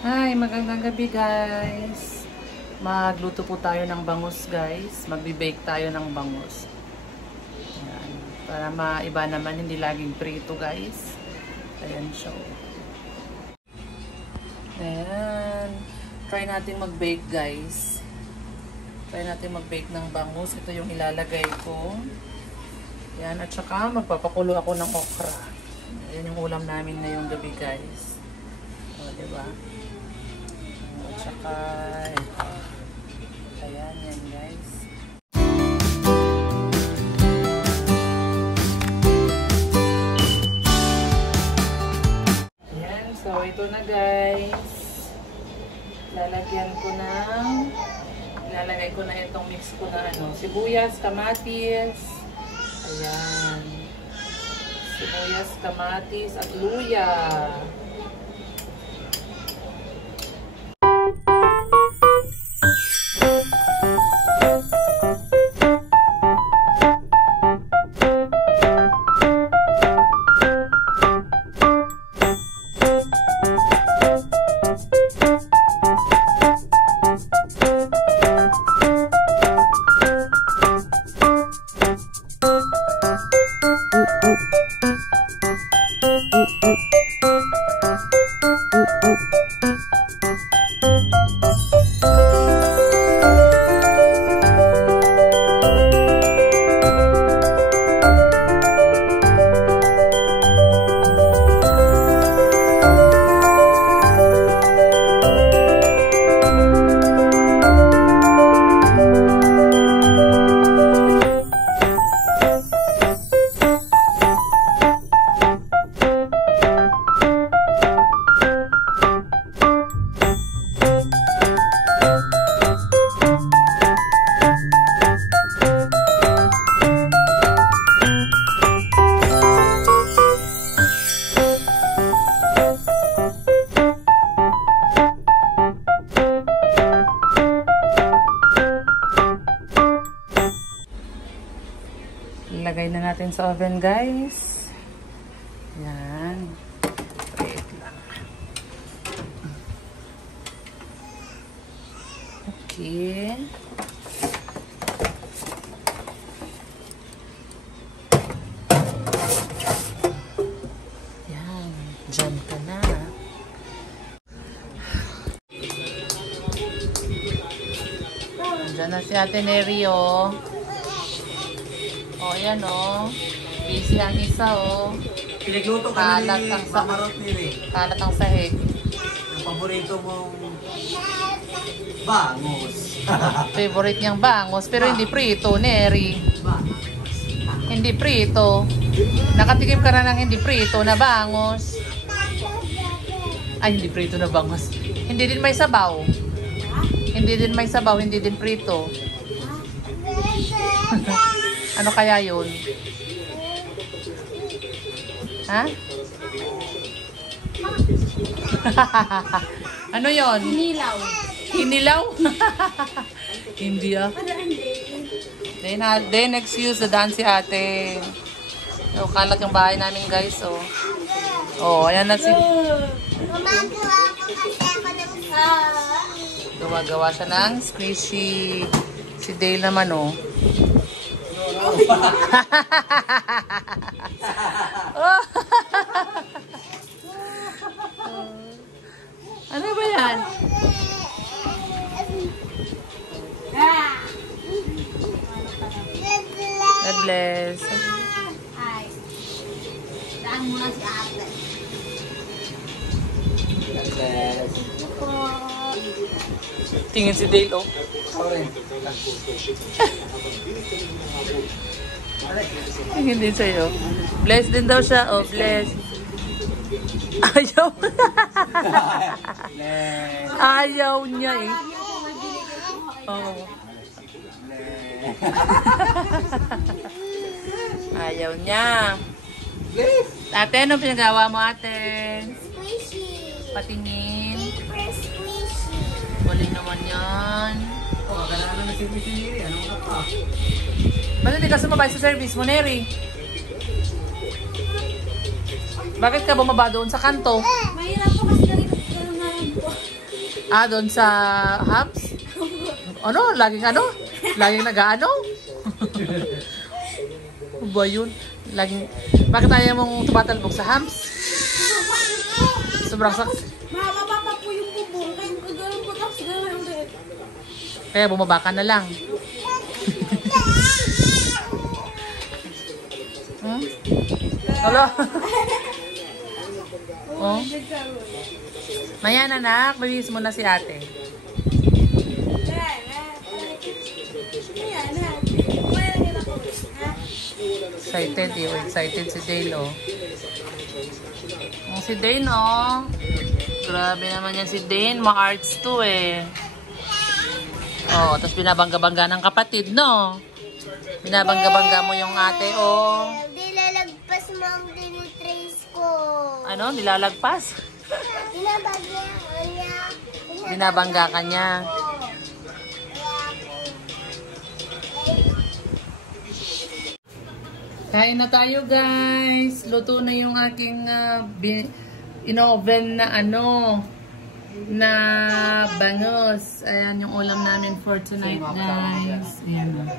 Hi, magandang gabi guys. Magluto po tayo ng bangus guys. Magbe-bake tayo ng bangus. Ayan. Para maiba naman, hindi laging prito guys. Ayan siya. Ayan. Try natin mag-bake guys. Try natin mag-bake ng bangus. Ito yung ilalagay ko. Ayan. At saka magpapakulo ako ng okra. Ayan yung ulam namin ngayong gabi guys. O, diba? At saka ito. Ayan, yan guys. Ayan, so ito na guys. Ilalagay ko na itong mix ko na sibuyas, kamatis. Ayan. Sibuyas, kamatis at luya. Ilagay na natin sa oven guys. Yan. Wait lang. Okay. Yan. Diyan ka na. Diyan na si Ate Neri, oh. Oh, ayan oh. Busy ang isa oh. Pinagluto ka kalat ni Mamarot Neri. Kalat ang sahig. Yung paborito mong bangus. Favorite niyang bangus. Pero hindi prito, Neri. Hindi prito. Nakatikim ka na ng hindi prito na bangus. Ay, hindi prito na bangus. Hindi din may sabaw. Hindi din may sabaw. Hindi din prito. Ano kaya yun? Ha? Ano yun? Hinilaw. Hinilaw? Hindi ah. Then excuse the dance si ate. So, kalat yung bahay namin guys. Oh, oh ayan na si... Gumagawa po kasi ako ng Gumagawa siya ng squishy. Si Dale naman oh. Ano ba yan? God bless. Ay. Daan muna si ate. Tingin si Dale oh. Sorry. Tingin din sa'yo. Bless din daw siya. Oh, bless. Ayaw. Ayaw niya eh. Oh. Ayaw niya. Ate, anong pinagawa mo ate? Squishy. Patingin. Squishy. Galing naman yan. Oh, kailangan na si Neri. Ano ka pa? Ba't hindi ka sumabay sa service mo, Neri? Bakit ka bumaba doon sa kanto? Mahirap po kasi ganun nga yun po. Ah, doon sa hams? Ano? Laging ano? Laging nag-ano? Ano ba yun? Laging... Bakit ayaw mong tumatalbog sa hams? Sobrang sak... Mahaba pa po yung bubong. Kaya gagawin ko lang siguro yung dito. Kaya bumaba ka na lang. Hmm? Hello? Oh? Mayan anak, mabihis mo na si ate. Excited eh. Excited si Dale oh. Si Dane oh. Grabe naman yan si Dane. Ma-arts to eh. Oh, tapos binabangga-bangga ng kapatid no. Binabangga-bangga mo yung ate oh. Nilalagpas mo ang dinitrace ko. Ano? Nilalagpas? Binabagya niya. Binabangga ka niya. Kain na tayo guys. Luto na yung aking in-oven na ano na bangus. Ayan yung ulam namin for tonight guys. Ayan.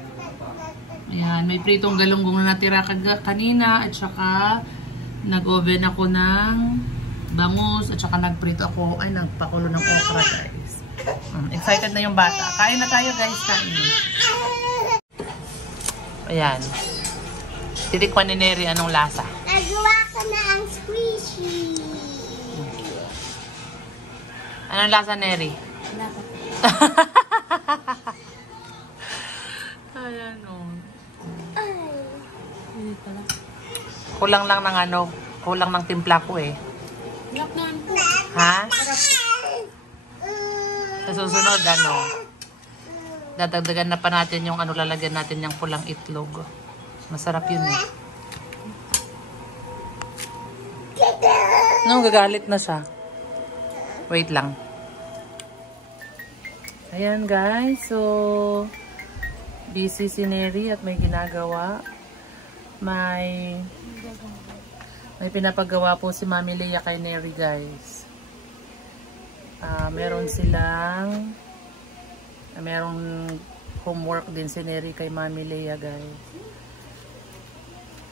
Ayan, may pritong galunggong na natira kanina at saka nag-oven ako ng bangus at saka nagprito ako, ay nagpakulo ng okra guys. Excited na yung bata. Kain na tayo guys, kain. Ayan. Titikman ni Neri anong lasa. Nagawa ko na ang squishy. Anong lasa, Neri? Ayan o. Kulang lang ng ano, kulang ng timpla ko eh. Ha? Sa susunod, ano, dadagdagan na pa natin yung ano, lalagyan natin yung pulang itlog. Masarap yun eh. No, gagalit na siya. Wait lang. Ayan guys, so busy si Neri at may ginagawa. May pinapagawa po si Mami Leia kay Neri guys. Merong homework din si Neri kay Mami Leia guys.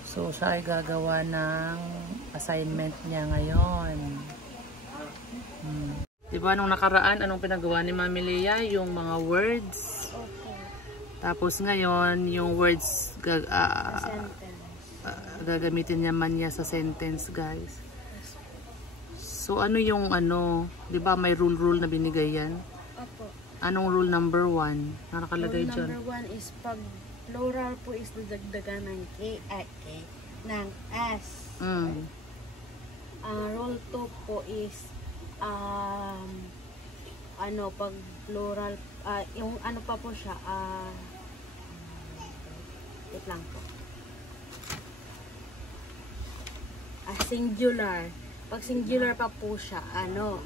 So siya ay gagawa ng assignment niya ngayon. Diba nung nakaraan, anong pinagawa ni Mami Leia? Yung mga words. Tapos ngayon, yung words gagamitin naman niya sa sentence guys. So ano yung ano, diba may rule na binigay yan? Opo. Anong rule number 1 na nakalagay dyan? Rule number 1 is pag plural po is dagdagan ng K at K ng S. Rule 2 po is ano pag plural yung ano pa po siya wait lang po. Singular. Pag singular pa po siya ano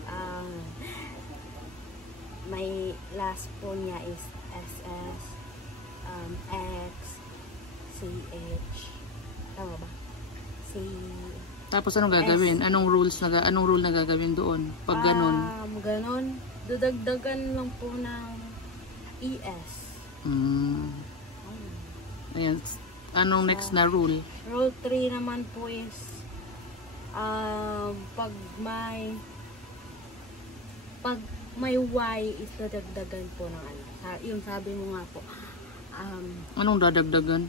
may last po niya is SS X CH tama ba? Tapos anong gagawin? Anong rule na gagawin doon? Pag ganun. Ganon. Dudagdagan lang po ng ES. Ayan. Anong next na rule? Rule 3 naman po is pag may Y is dadagdagan po ng ano. Yung sabi mo nga po. Anong dadagdagan?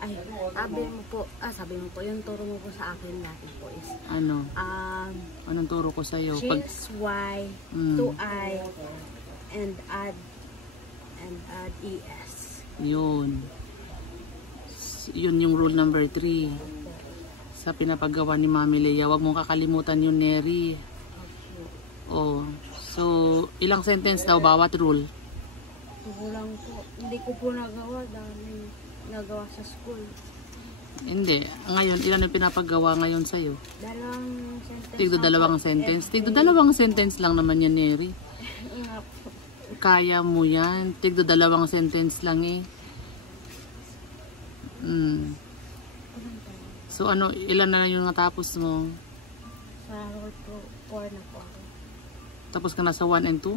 Ay, sabi mo po, yung turo mo po sa akin dati po is ano? Anong turo ko sa'yo? change Y to I and add ES. Yun yung rule number 3 sa pinapagawa ni Mami Leia. Huwag mong kakalimutan yung Neri. Oh, so ilang sentence daw bawat rule? Kulang po. Hindi ko po nagawa dahil nagawa sa school. Hindi. Ngayon, ilan yung pinapagawa ngayon sa'yo? Dalawang sentence. Tigdo-dalawang sentence? Tigdo-dalawang sentence lang naman yan, Neri. Kaya mo yan. Tigdo-dalawang sentence lang eh. So ano, ilan na yung natapos mo? Sa role po, 4 na po ako. Tapos ka na sa 1 and 2.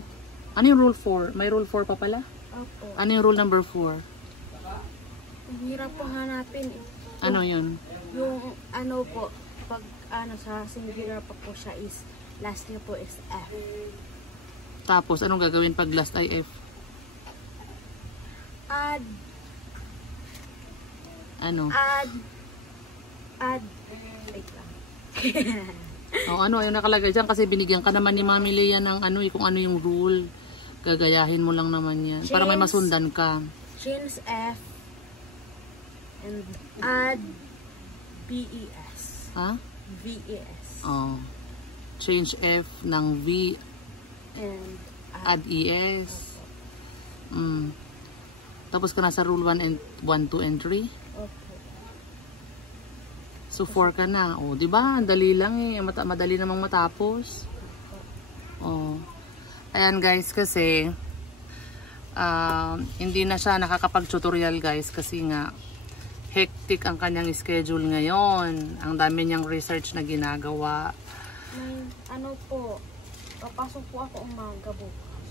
Ano yung rule 4? May rule 4 pa pala? Opo. Ano yung rule number 4? Ang hirap po hanapin eh. Ano yun? Yung ano po, pag ano sa singular pa po siya is, last niya po is F. Tapos, anong gagawin pag last ay F? Add, Ano? wait lang. O ano, ayun nakalagay dyan kasi binigyan ka naman ni Mami Lea ng ano, kung ano yung rule. Gagayahin mo lang naman yan. Para may masundan ka. Change F and add VES. Ha? VES. Oh. Change F ng V And add ES. Tapos ka na sa rule 1, 2, and 3. Okay. So 4 ka na. O, di ba? Ang dali lang eh. Madali namang matapos. O. Ayan guys, kasi hindi na siya nakakapag-tutorial guys kasi nga hectic ang kanyang schedule ngayon. Ang dami niyang research na ginagawa. May ano po, papasok po ako umaga bukas.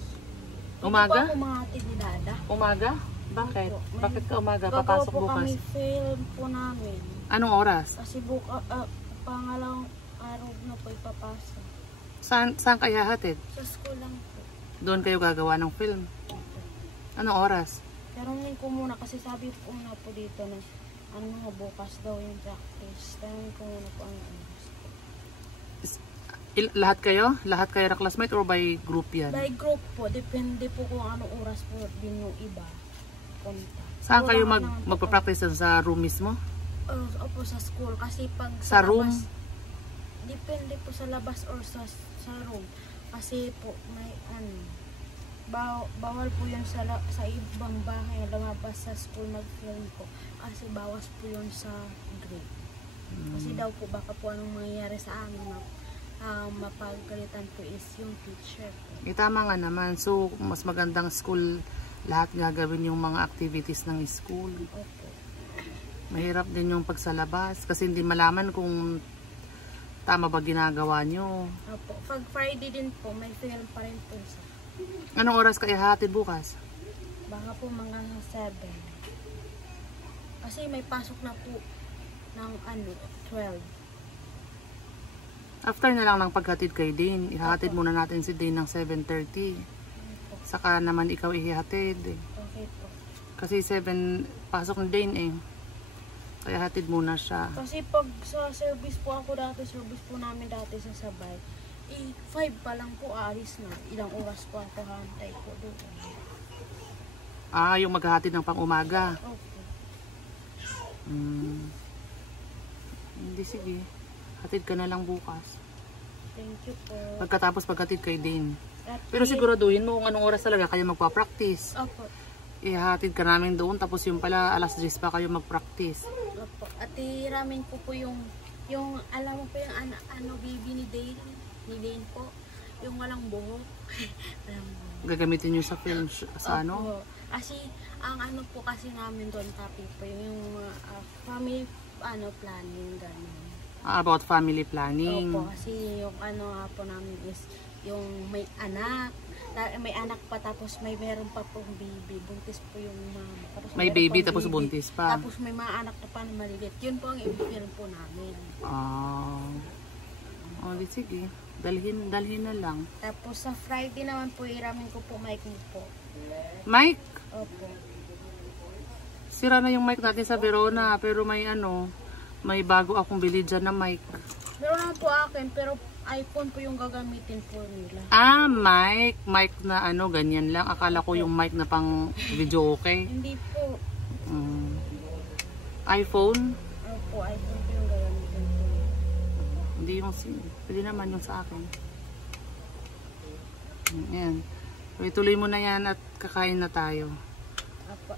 Umaga? Hindi po ako mahatid ni Dada. Umaga? Bakit? Opo, may- Bakit ka umaga? Gagawa Papasok po bukas. kami film po namin. Anong oras? Kasi pangalawang araw na po ipapasa. Saan kaya hatid? Sa school lang po. Doon kayo gagawa ng film. Anong oras? Tanungin ko muna kasi sabi po na po dito na ano nga bukas daw yung practice. Tanungin ko muna po ang oras po. Lahat kayo? Lahat kayo na classmate or by group yan? By group po, depende po kung anong oras po din yung iba punta. Saan kayo Wala naman po magpa-practice sa room mismo? Opo, sa school. Kasi pag Sa room? labas, depende po sa labas or sa room. Kasi po, may ano, bawal po yun sa ibang bahay lumabas sa school mag-film po. Kasi bawas po yun sa grade. Kasi daw po baka po anong mangyayari sa amin na mapagalitan po is yung teacher po. Tama nga naman. So, mas magandang school lahat gagawin yung mga activities ng school. Opo. Mahirap din yung pagsalabas kasi hindi malaman kung tama ba ginagawa nyo. Opo. Pag Friday din po, may film pa rin po sa. Anong oras kayo hatid bukas? Baka po mga 7. Kasi may pasok na po ng 12. After na lang ng paghatid kay Dane, ihatid muna natin si Dane ng 7:30. Saka naman ikaw ihatid. Okay po. Kasi 7 pasok ni Dane eh. Kaya hatid muna siya. Kasi pag sa service po ako dati, service po namin dati sa Sabay, 5 pa lang po aalis na. Ilang oras po ako hantay po doon. Yung maghahatid ng pang-umaga. Okay. Hindi, sige. Hatid ka na lang bukas. Thank you po. Pagkatapos paghatid kay Dane. At Pero siguraduhin mo kung anong oras talaga kayo magpa-practice. Opo. Ihatid ka namin doon tapos yung pala alas 10 pa kayo mag-practice. Opo. At iramin ko po yung alam mo po yung ano baby ni Dane. Ni Dane po. Yung walang buhok. Walang buhok. Gagamitin nyo sa film sa ano? Opo. Kasi ang ano po kasi namin doon topic po yung family planning gano'n. About family planning. Opo, kasi yung ano nga po namin is yung may anak pa tapos meron pa pong baby, buntis po yung mama. Tapos May meron baby pong tapos buntis pa. Tapos may mga anak na pa na maliliit. Yun po ang i-film po namin. Di sige. Dalhin na lang. Tapos sa Friday naman po iramin ko po mic mo po. Mike, Opo. sira na yung mic natin sa Verona pero may bago akong bili dyan na mic. Meron naman po akin pero iPhone po yung gagamitin po nila. Mic na ganyan lang. Akala ko yung mic na pang video okay. Hindi po. iPhone? Opo, iPhone po yung gagamitin po. Hindi yung pwede naman yung sa akin. Yan. So, ituloy mo na yan at kakain na tayo. Opo.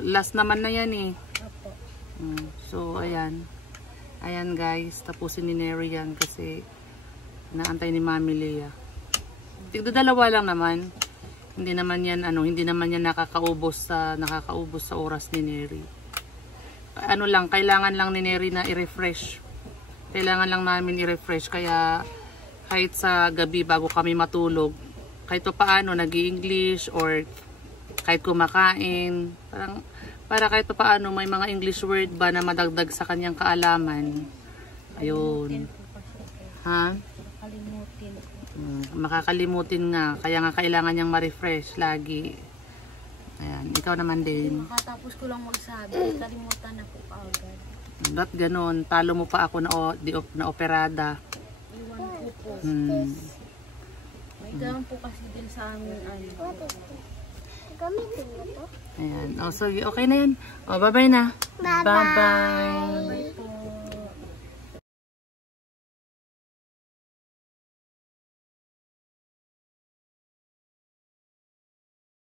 Last naman na yan eh. Opo. So, ayan. Ayan guys, tapusin ni Neri yan kasi naantay ni Mami Lea. Tigdadalawa lang naman. Hindi naman yan nakakaubos sa oras ni Neri. Kailangan lang ni Neri na i-refresh. Kailangan lang namin i-refresh kaya kahit sa gabi bago kami matulog, kahit pa paano nag-i-English or kahit kumakain, parang para kahit pa paano may mga English word ba na madagdag sa kanyang kaalaman. Ayun. Ha? Kalimutin po. Makakalimutin nga. Kaya nga kailangan niyang ma-refresh lagi. Ayan. Ikaw naman din. Makatapos ko lang magsabi, kalimutan na po agad. Ba't ganun? Talo mo pa ako na operada. Iwan ko po. May gawin po kasi din sa amin Gamitin mo to? Ayan. O, so, okay na yan. O, bye-bye na. Bye-bye.